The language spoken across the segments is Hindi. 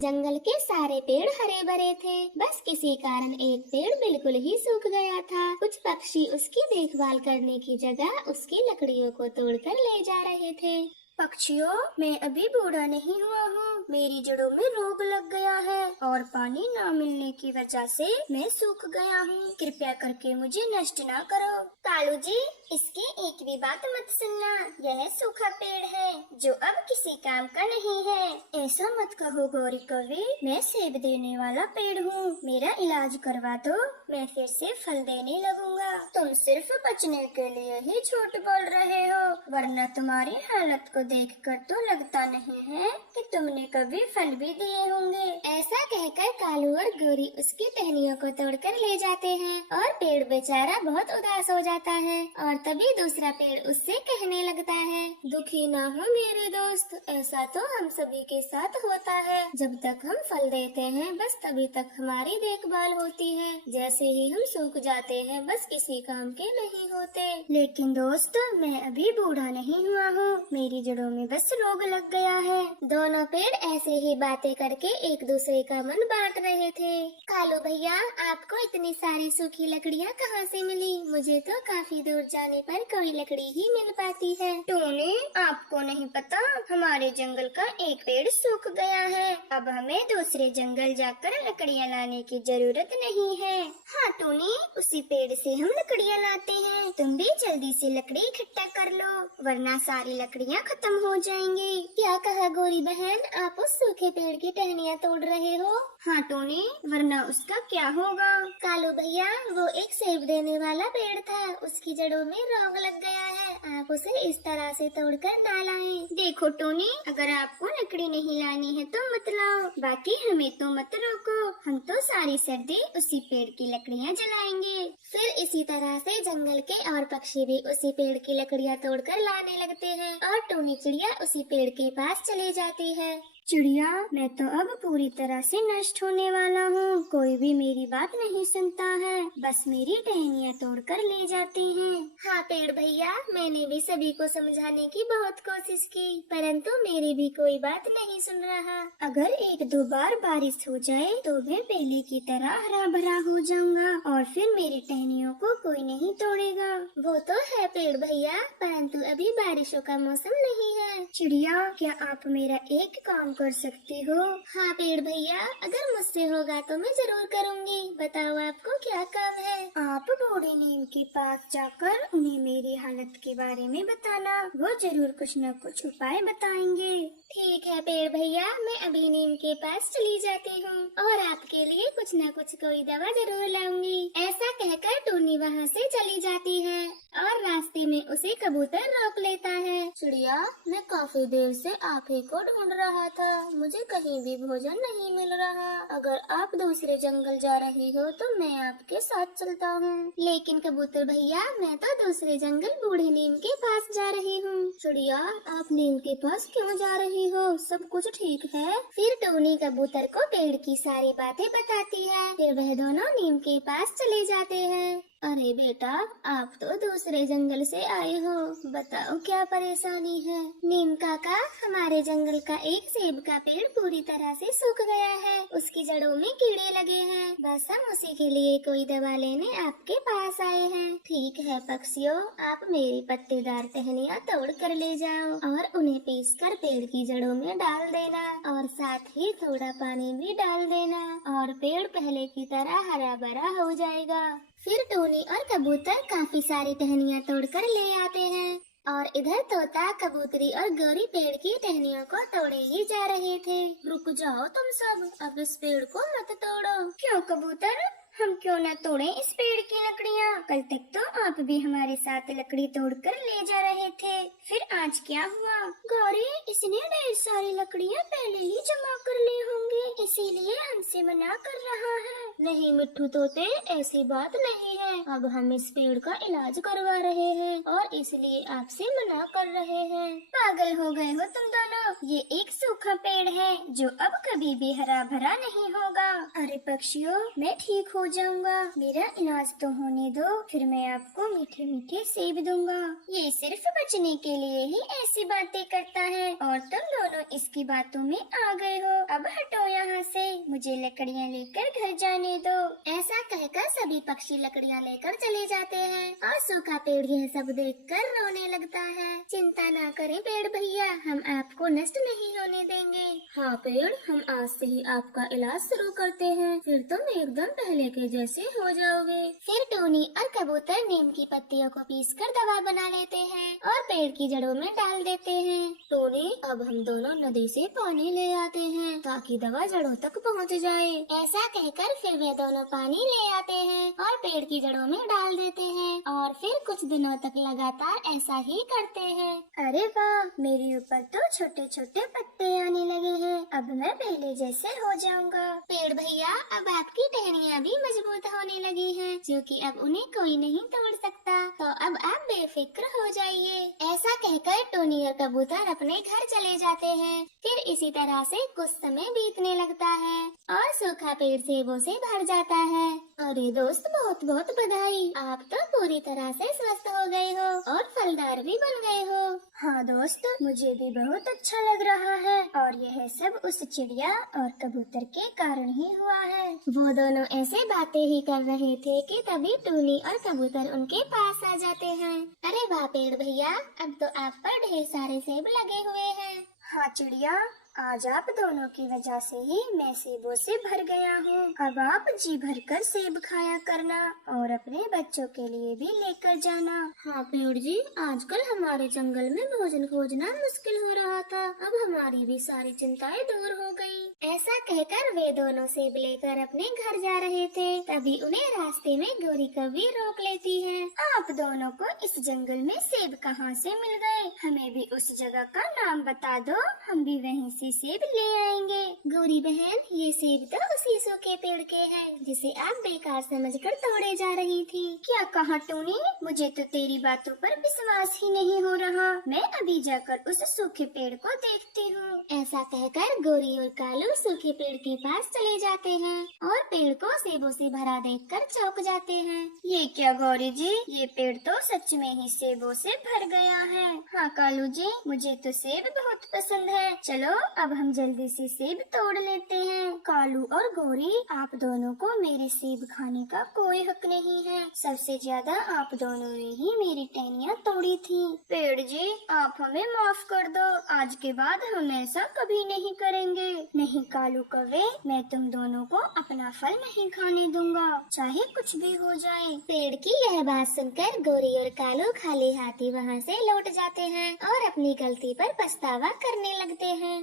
जंगल के सारे पेड़ हरे भरे थे, बस किसी कारण एक पेड़ बिल्कुल ही सूख गया था। कुछ पक्षी उसकी देखभाल करने की जगह उसकी लकड़ियों को तोड़कर ले जा रहे थे। पक्षियों, मैं अभी बूढ़ा नहीं हुआ हूँ। मेरी जड़ों में रोग लग गया है और पानी न मिलने की वजह से मैं सूख गया हूँ। कृपया करके मुझे नष्ट ना करो। कालू जी, इसकी एक भी बात मत सुनना। यह सूखा पेड़ है जो अब किसी काम का नहीं है। ऐसा मत कहो गौरी कवि, मैं सेब देने वाला पेड़ हूँ। मेरा इलाज करवा दो, मैं फिर से फल देने लगूंगा। तुम सिर्फ बचने के लिए ही झूठ बोल रहे हो, वरना तुम्हारी हालत को देखकर तो लगता नहीं है कि तुमने कभी फल भी दिए होंगे। ऐसा कहकर कालू और गौरी उसकी टहनियों को तोड़कर ले जाते हैं और पेड़ बेचारा बहुत उदास हो जाता है। और तभी दूसरा पेड़ उससे कहने लगता है, दुखी ना हो मेरे दोस्त, ऐसा तो हम सभी के साथ होता है। जब तक हम फल देते हैं बस तभी तक हमारी देखभाल होती है। जैसे ही हम सूख जाते हैं बस किसी काम के नहीं होते। लेकिन दोस्त, मैं अभी बूढ़ा नहीं हुआ हूँ। मेरी जड़ों में बस रोग लग गया है। दोनों पेड़ ऐसे ही बातें करके एक दूसरे का मन बांट रहे थे। कालू भैया, आपको इतनी सारी सूखी लकड़ियाँ कहाँ से मिली? मुझे तो काफी दूर जाने पर कोई लकड़ी ही मिल पाती है। टूनी, आपको नहीं पता, हमारे जंगल का एक पेड़ सूख गया है। अब हमें दूसरे जंगल जाकर लकड़ियाँ लाने की जरूरत नहीं है। हाँ टूनी, उसी पेड़ से हम लकड़ियाँ लाते हैं। तुम भी जल्दी से लकड़ी इकट्ठा कर लो, वरना सारी लकड़ियाँ खत्म हो जाएंगी। क्या कहा गौरी बहन, आप उस सूखे पेड़ की टहनियाँ तोड़ रहे हो? हाँ टोनी, वरना उसका क्या होगा? कालू भैया, वो एक सेब देने वाला पेड़ था, उसकी जड़ों में रोग लग गया है। आप उसे इस तरह से तोड़कर ना लाएं। देखो टोनी, अगर आपको लकड़ी नहीं लानी है तो मत लाओ, बाकी हमें तो मत रोको। हम तो सारी सर्दी उसी पेड़ की लकड़ियाँ जलाएंगे। फिर इसी तरह से जंगल के और पक्षी भी उसी पेड़ की लकड़ियाँ तोड़कर लाने लगते हैं और टोनी चिड़िया उसी पेड़ के पास चली जाती है। चिड़िया, मैं तो अब पूरी तरह से नष्ट होने वाला हूँ। कोई भी मेरी बात नहीं सुनता है, बस मेरी टहनियाँ तोड़कर ले जाते हैं। हाँ पेड़ भैया, मैंने भी सभी को समझाने की बहुत कोशिश की, परंतु मेरी भी कोई बात नहीं सुन रहा। अगर एक दो बार बारिश हो जाए तो मैं पहले की तरह हरा भरा हो जाऊंगा और फिर मेरी टहनियों को कोई नहीं तोड़ेगा। वो तो है पेड़ भैया, परंतु अभी बारिशों का मौसम नहीं है। चिड़िया, क्या आप मेरा एक काम कर सकती हो? हाँ पेड़ भैया, अगर मुझसे होगा तो मैं जरूर करूँगी। बताओ आपको क्या काम है? आप बूढ़े नीम के पास जाकर उन्हें मेरी हालत के बारे में बताना, वो जरूर कुछ न कुछ उपाय बताएंगे। ठीक है पेड़ भैया, मैं अभी नीम के पास चली जाती हूँ और आपके लिए कुछ न कुछ कोई दवा जरूर लाऊंगी। ऐसा कहकर टूनी वहाँ से चली जाती है और रास्ते में उसे कबूतर रोक लेता है। चिड़िया, मैं काफी देर से आप ही को ढूंढ रहा था, मुझे कहीं भी भोजन नहीं मिल रहा। अगर आप दूसरे जंगल जा रही हो तो मैं आपके साथ चलता हूँ। लेकिन कबूतर भैया, मैं तो दूसरे जंगल बूढ़े नीम के पास जा रही हूँ। चिड़िया, आप नीम के पास क्यों जा रही हो? सब कुछ ठीक है? फिर टोनी कबूतर को पेड़ की सारी बातें बताती है। फिर वह दोनों नीम के पास चले जाते हैं। अरे बेटा, आप तो दूसरे जंगल से आए हो, बताओ क्या परेशानी है? नीम काका, हमारे जंगल का एक सेब का पेड़ पूरी तरह से सूख गया है, उसकी जड़ों में कीड़े लगे हैं। बस हम उसी के लिए कोई दवा लेने आपके पास आए हैं। ठीक है पक्षियों, आप मेरी पत्तेदार टहनियाँ तोड़ कर ले जाओ और उन्हें पीसकर पेड़ की जड़ों में डाल देना और साथ ही थोड़ा पानी भी डाल देना और पेड़ पहले की तरह हरा भरा हो जाएगा। फिर टोनी और कबूतर काफी सारी टहनियाँ तोड़कर ले आते हैं और इधर तोता, कबूतरी और गौरी पेड़ की टहनियों को तोड़े ही जा रहे थे। रुक जाओ तुम सब, अब इस पेड़ को मत तोड़ो। क्यों कबूतर, हम क्यों न तोड़े इस पेड़ की लकड़ियाँ? कल तक तो आप भी हमारे साथ लकड़ी तोड़कर ले जा रहे थे, फिर आज क्या हुआ? गौरी, इसने ढेर सारी लकड़ियाँ पहले ही जमा कर ली होंगी, इसीलिए हमसे मना कर रहा है। नहीं मिट्ठू तोते, ऐसी बात नहीं है। अब हम इस पेड़ का इलाज करवा रहे हैं और इसलिए आपसे मना कर रहे हैं। पागल हो गए हो तुम दोनों, ये एक सूखा पेड़ है जो अब कभी भी हरा भरा नहीं होगा। अरे पक्षियों, मैं ठीक हो जाऊंगा, मेरा इलाज तो होने दो, फिर मैं आपको मीठे मीठे सेब दूंगा। ये सिर्फ बचने के लिए ही ऐसी बातें करता है और तुम दोनों इसकी बातों में आ गए हो। अब हटो यहाँ से, मुझे लकड़ियाँ लेकर घर जाने दो। ऐसा कहकर सभी पक्षी लकड़ियाँ लेकर चले जाते हैं और सूखा पेड़ यह सब देखकर रोने लगता है। चिंता ना करें पेड़ भैया, हम आपको नष्ट नहीं होने देंगे। हाँ पेड़, हम आज से ही आपका इलाज शुरू करते हैं, फिर तुम एकदम पहले के जैसे हो जाओगे। फिर टोनी और कबूतर नीम की पत्तियों को पीसकर दवा बना लेते हैं और पेड़ की जड़ों में डाल देते हैं। टोनी, अब हम दोनों नदी से पानी ले आते हैं ताकि दवा जड़ों तक पहुंच जाए। ऐसा कहकर फिर वे दोनों पानी ले आते हैं और पेड़ की जड़ों में डाल देते हैं और फिर कुछ दिनों तक लगातार ऐसा ही करते हैं। अरे वाह, मेरे ऊपर तो छोटे छोटे पत्ते आने लगे हैं, अब मैं पहले जैसे हो जाऊंगा। पेड़ भैया, अब आपकी टहनियाँ भी मजबूत होने लगी हैं, जो कि अब उन्हें कोई नहीं तोड़ सकता, तो अब आप बेफिक्र हो जाइए। ऐसा कहकर टोनी और कबूतर अपने घर चले जाते हैं। फिर इसी तरह से कुछ समय बीतने लगता है और सूखा पेड़ सेबों से भर जाता है। अरे दोस्त, बहुत बहुत बधाई, आप तो पूरी तरह से स्वस्थ हो गए हो और फलदार भी बन गए हो। हाँ दोस्त, मुझे भी बहुत अच्छा लग रहा है और यह सब उस चिड़िया और कबूतर के कारण ही हुआ है। वो दोनों ऐसे बातें ही कर रहे थे कि तभी टूनी और कबूतर उनके पास आ जाते हैं। अरे वाह पेड़ भैया, अब तो आप पर ढेर सारे सेब लगे हुए हैं। हाँ चिड़िया, आज आप दोनों की वजह से ही मैं सेबों से भर गया हूँ। अब आप जी भर कर सेब खाया करना और अपने बच्चों के लिए भी लेकर जाना। हाँ पेड़ जी, आजकल हमारे जंगल में भोजन खोजना मुश्किल हो रहा था, अब हमारी भी सारी चिंताएं दूर हो गयी। ऐसा कहकर वे दोनों सेब लेकर अपने घर जा रहे थे, तभी उन्हें रास्ते में गौरी कौवी रोक लेती है। आप दोनों को इस जंगल में सेब कहाँ से मिल गए? हमें भी उस जगह का नाम बता दो, हम भी वहीं से सेब ले आएंगे। गौरी बहन, ये सेब तो उसी सूखे पेड़ के हैं जिसे आप बेकार समझकर तोड़े जा रही थी। क्या कहा टूनी? मुझे तो तेरी बातों पर विश्वास ही नहीं हो रहा। मैं अभी जाकर उस सूखे पेड़ को देखती हूँ। ऐसा कहकर गौरी और कालू सूखे पेड़ के पास चले जाते हैं और पेड़ को सेबों से भरा देखकर चौंक जाते हैं। ये क्या गौरी जी, ये पेड़ तो सच में ही सेबों से भर गया है। हाँ कालू जी, मुझे तो सेब बहुत पसंद है, चलो अब हम जल्दी से सेब तोड़ लेते हैं। कालू और गौरी, आप दोनों को मेरे सेब खाने का कोई हक नहीं है, सबसे ज्यादा आप दोनों ने ही मेरी टहनियाँ तोड़ी थी। पेड़ जी, आप हमें माफ कर दो, आज के बाद हम ऐसा कभी नहीं करेंगे। नहीं कालू कौवे, मैं तुम दोनों को अपना फल नहीं खाने दूंगा, चाहे कुछ भी हो जाए। पेड़ की यह बात सुनकर गौरी और कालू खाली हाथी वहाँ से लौट जाते हैं और अपनी गलती पर पछतावा करने लगते हैं।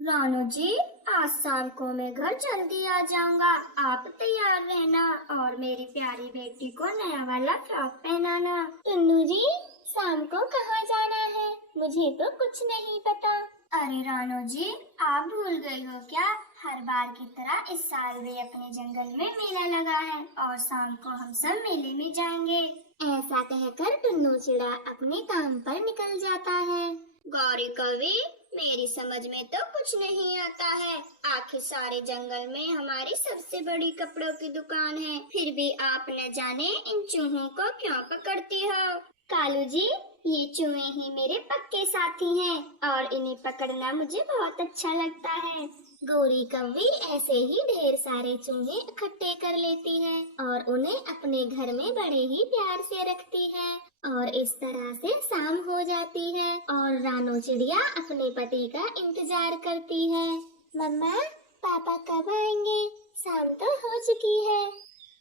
रानू जी, आज शाम को मैं घर जल्दी आ जाऊंगा, आप तैयार रहना और मेरी प्यारी बेटी को नया वाला फ्रॉक पहनाना। टुन्नू जी, शाम को कहाँ जाना है? मुझे तो कुछ नहीं पता। अरे रानू जी, आप भूल गई हो क्या? हर बार की तरह इस साल भी अपने जंगल में मेला लगा है और शाम को हम सब मेले में जाएंगे। ऐसा कहकर टुन्नू चिड़ा अपने काम पर निकल जाता है। गौरी कौवी, मेरी समझ में तो कुछ नहीं आता है, आखिर सारे जंगल में हमारी सबसे बड़ी कपड़ों की दुकान है, फिर भी आप न जाने इन चूहों को क्यों पकड़ती हो। कालू जी, ये चूहे ही मेरे पक्के साथी हैं और इन्हें पकड़ना मुझे बहुत अच्छा लगता है। गौरी कौवी ऐसे ही ढेर सारे चूहे इकट्ठे कर लेती है और उन्हें अपने घर में बड़े ही प्यार से रखती है और इस तरह से शाम हो जाती है और रानू चिड़िया अपने पति का इंतजार करती है। मम्मा, पापा कब आएंगे? शाम तो हो चुकी है।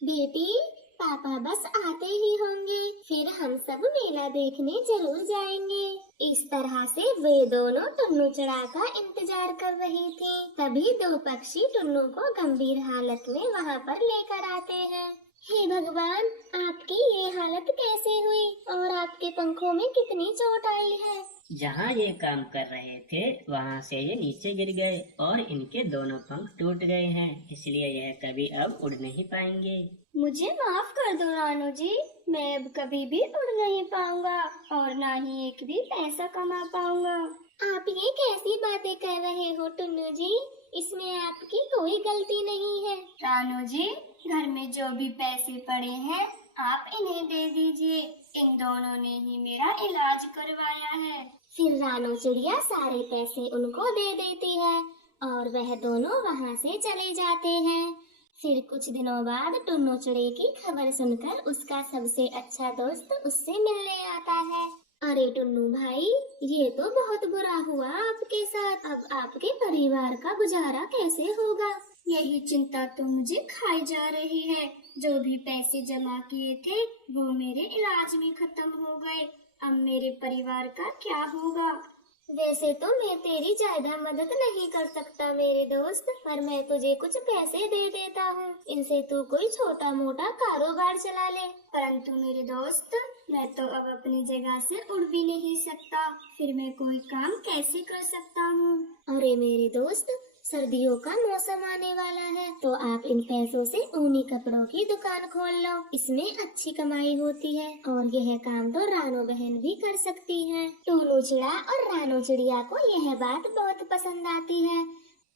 बेटी, पापा बस आते ही होंगे, फिर हम सब मेला देखने जरूर जाएंगे। इस तरह से वे दोनों टुन्नू चिड़ा का इंतजार कर रही थी। तभी दो पक्षी टुन्नू को गंभीर हालत में वहाँ पर लेकर आते हैं। हे भगवान, आपकी ये हालत कैसे हुई और आपके पंखों में कितनी चोट आई है? जहाँ ये काम कर रहे थे वहाँ से ये नीचे गिर गए और इनके दोनों पंख टूट गए हैं, इसलिए यह कभी अब उड़ नहीं पाएंगे। मुझे माफ कर दो रानू जी, मैं अब कभी भी उड़ नहीं पाऊंगा और ना ही एक भी पैसा कमा पाऊंगा। आप ये कैसी बातें कर रहे हो टुन्नू जी? इसमें आपकी कोई गलती नहीं है। रानू जी, घर में जो भी पैसे पड़े हैं आप इन्हें दे दीजिए, इन दोनों ने ही मेरा इलाज करवाया है। फिर रानू चिड़िया सारे पैसे उनको दे देती है और वह दोनों वहाँ से चले जाते हैं। फिर कुछ दिनों बाद टुन्नू चिड़ी की खबर सुनकर उसका सबसे अच्छा दोस्त उससे मिलने आता है। अरे टुन्नू भाई, ये तो बहुत बुरा हुआ आपके साथ। अब आपके परिवार का गुजारा कैसे होगा? यही चिंता तो मुझे खाई जा रही है। जो भी पैसे जमा किए थे वो मेरे इलाज में खत्म हो गए। अब मेरे परिवार का क्या होगा? वैसे तो मैं तेरी ज्यादा मदद नहीं कर सकता मेरे दोस्त, पर मैं तुझे कुछ पैसे दे देता हूँ। इनसे तू कोई छोटा मोटा कारोबार चला ले। परंतु मेरे दोस्त, मैं तो अब अपनी जगह से उड़ भी नहीं सकता। फिर मैं कोई काम कैसे कर सकता हूँ? अरे मेरे दोस्त, सर्दियों का मौसम आने वाला है, तो आप इन पैसों से ऊनी कपड़ों की दुकान खोल लो। इसमें अच्छी कमाई होती है और यह काम तो रानो बहन भी कर सकती है। टुन्नू चिड़ा और रानो चिड़िया को यह बात बहुत पसंद आती है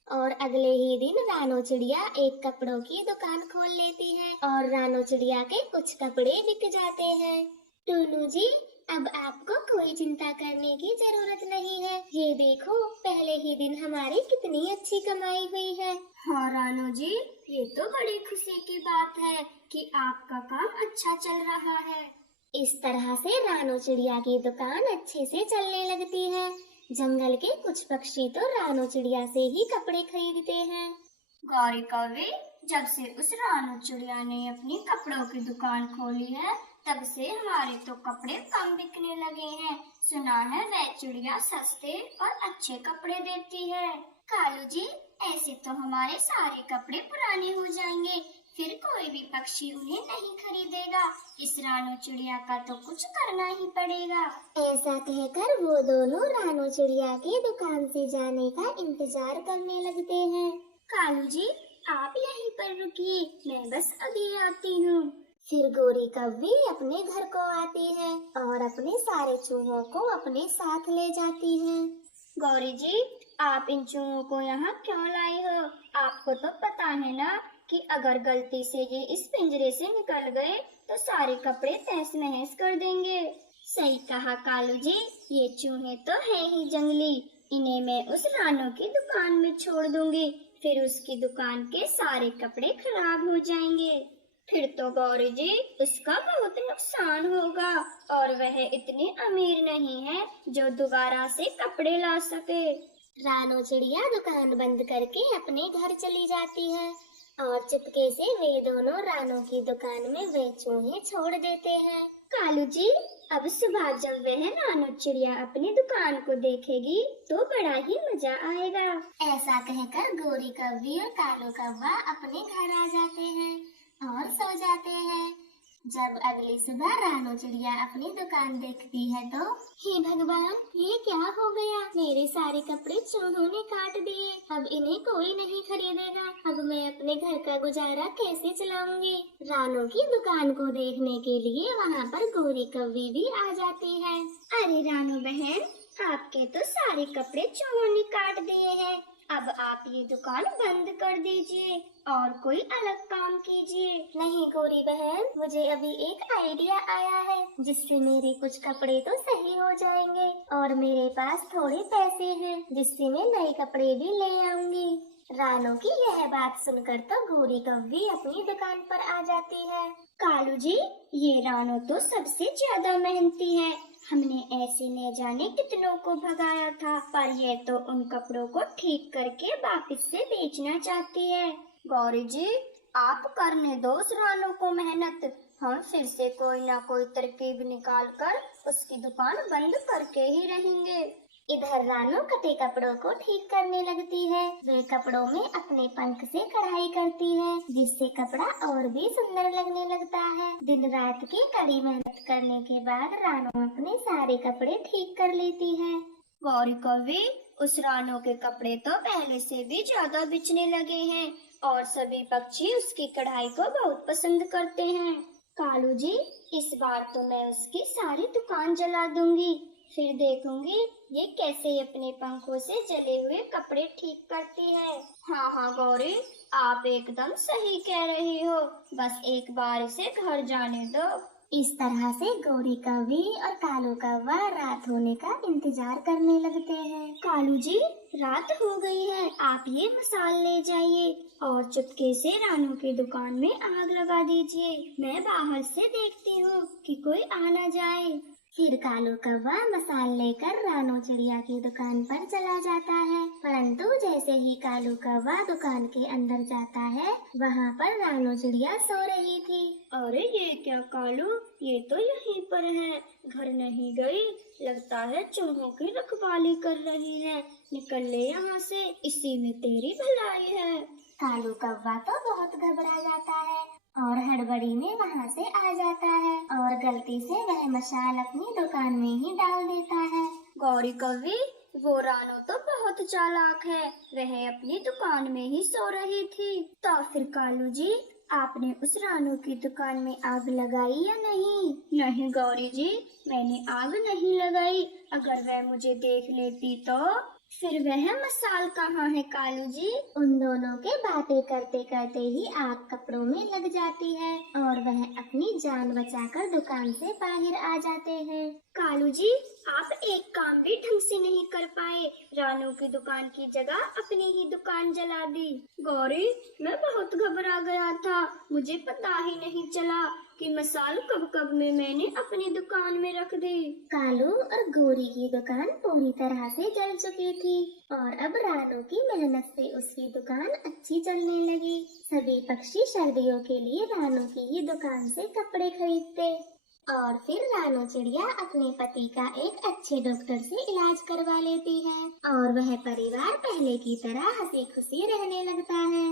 और अगले ही दिन रानो चिड़िया एक कपड़ों की दुकान खोल लेती है और रानो चिड़िया के कुछ कपड़े बिक जाते हैं। टुन्नू जी, अब आपको कोई चिंता करने की जरूरत नहीं है। ये देखो, पहले ही दिन हमारी कितनी अच्छी कमाई हुई है। हाँ रानो जी, ये तो बड़ी खुशी की बात है कि आपका काम अच्छा चल रहा है। इस तरह से रानो चिड़िया की दुकान अच्छे से चलने लगती है। जंगल के कुछ पक्षी तो रानो चिड़िया से ही कपड़े खरीदते हैं। गौरी कौवे, जब से उस रानो चिड़िया ने अपनी कपड़ों की दुकान खोली है, तब से हमारे तो कपड़े कम बिकने लगे हैं। सुना है वह चिड़िया सस्ते और अच्छे कपड़े देती है। कालू जी, ऐसे तो हमारे सारे कपड़े पुराने हो जाएंगे, फिर कोई भी पक्षी उन्हें नहीं खरीदेगा। इस रानो चिड़िया का तो कुछ करना ही पड़ेगा। ऐसा कहकर वो दोनों रानो चिड़िया की दुकान से जाने का इंतजार करने लगते हैं। कालू जी, आप यहीं पर रुकिए, मैं बस अभी आती हूँ। फिर गोरी कौवी अपने घर को आती है और अपने सारे चूहों को अपने साथ ले जाती है। गौरी जी, आप इन चूहों को यहाँ क्यों लाई हो? आपको तो पता है ना कि अगर गलती से ये इस पिंजरे से निकल गए तो सारे कपड़े तहस नहस कर देंगे। सही कहा कालू जी, ये चूहे तो है ही जंगली। इन्हें मैं उस रानो की दुकान में छोड़ दूंगी, फिर उसकी दुकान के सारे कपड़े खराब हो जाएंगे। फिर तो गौरी जी, उसका बहुत नुकसान होगा और वह इतनी अमीर नहीं है जो दोबारा से कपड़े ला सके। रानो चिड़िया दुकान बंद करके अपने घर चली जाती है और चुपके से वे दोनों रानो की दुकान में वे चूहे छोड़ देते हैं। कालू जी, अब सुबह जब वह रानो चिड़िया अपनी दुकान को देखेगी तो बड़ा ही मजा आएगा। ऐसा कहकर गोरी कौवी और कालू कौवा अपने घर आ जाते हैं और सो जाते हैं। जब अगली सुबह रानो चिड़िया अपनी दुकान देखती है तो हे भगवान, ये क्या हो गया? मेरे सारे कपड़े चूहों ने काट दिए। अब इन्हें कोई नहीं खरीदेगा। अब मैं अपने घर का गुजारा कैसे चलाऊंगी? रानो की दुकान को देखने के लिए वहाँ पर गोरी कौवी भी आ जाती है। अरे रानो बहन, आपके तो सारे कपड़े चूहों ने काट दिए हैं। अब आप ये दुकान बंद कर दीजिए और कोई अलग काम कीजिए। नहीं गोरी बहन, मुझे अभी एक आइडिया आया है जिससे मेरे कुछ कपड़े तो सही हो जाएंगे और मेरे पास थोड़े पैसे हैं जिससे मैं नए कपड़े भी ले आऊंगी। रानो की यह बात सुनकर तो गोरी कौवी अपनी दुकान पर आ जाती है। कालू जी, ये रानो तो सबसे ज्यादा मेहनती है। हमने ऐसे न जाने कितनों को भगाया था, पर ये तो उन कपड़ों को ठीक करके वापस से बेचना चाहती है। गौरी जी, आप करने दो उस रानो को मेहनत। हम फिर से कोई ना कोई तरकीब निकाल कर उसकी दुकान बंद करके ही रहेंगे। इधर रानो कटे कपड़ों को ठीक करने लगती है। वे कपड़ों में अपने पंख से कढ़ाई करती है जिससे कपड़ा और भी सुंदर लगने लगता है। दिन रात की कड़ी मेहनत करने के बाद रानो अपने सारे कपड़े ठीक कर लेती है। गौरी कौवी, उस रानो के कपड़े तो पहले से भी ज्यादा बिचने लगे हैं और सभी पक्षी उसकी कढ़ाई को बहुत पसंद करते हैं। कालू जी, इस बार तो मैं उसकी सारी दुकान जला दूंगी, फिर देखूंगी ये कैसे अपने पंखों से जले हुए कपड़े ठीक करती है। हाँ गौरी, आप एकदम सही कह रही हो। बस एक बार इसे घर जाने दो, इस तरह से गौरी कौवी और कालू कौवा रात होने का इंतजार करने लगते हैं। कालू जी, रात हो गई है, आप ये मसाल ले जाइए और चुपके से रानू की दुकान में आग लगा दीजिए। मैं बाहर से देखती हूँ कि कोई आ न जाए। फिर कालू कौवा मसाल लेकर रानू चिड़िया की दुकान पर चला जाता है, परंतु जैसे ही कालू कौवा दुकान के अंदर जाता है, वहाँ पर रानू चिड़िया सो रही थी। अरे ये क्या कालू, ये तो यहीं पर है, घर नहीं गई। लगता है चूहों की रखवाली कर रही है। निकल ले यहाँ से, इसी में तेरी भलाई है। कालू कौवा तो बहुत घबरा जाता है और हड़बड़ी में वहाँ से आ जाता है और गलती से वह मशाल अपनी दुकान में ही डाल देता है। गौरी कौवी, वो रानू तो बहुत चालाक है, वह अपनी दुकान में ही सो रही थी। तो फिर कालू जी, आपने उस रानू की दुकान में आग लगाई या नहीं? नहीं गौरी जी, मैंने आग नहीं लगाई। अगर वह मुझे देख लेती तो? फिर वह मसाल कहाँ है कालू जी? उन दोनों के बातें करते करते ही आग कपड़ों में लग जाती है और वह अपनी जान बचाकर दुकान से बाहर आ जाते हैं। कालू जी, आप एक काम भी ढंग से नहीं कर पाए, रानू की दुकान की जगह अपनी ही दुकान जला दी। गौरी, मैं बहुत घबरा गया था, मुझे पता ही नहीं चला कि मसाल कब में मैंने अपनी दुकान में रख दी। कालू और गौरी की दुकान पूरी तरह से जल चुकी थी और अब रानू की मेहनत से उसकी दुकान अच्छी चलने लगी। सभी पक्षी सर्दियों के लिए रानू की ही दुकान से कपड़े खरीदते और फिर रानू चिड़िया अपने पति का एक अच्छे डॉक्टर से इलाज करवा लेती है और वह परिवार पहले की तरह हंसी खुशी रहने लगता है।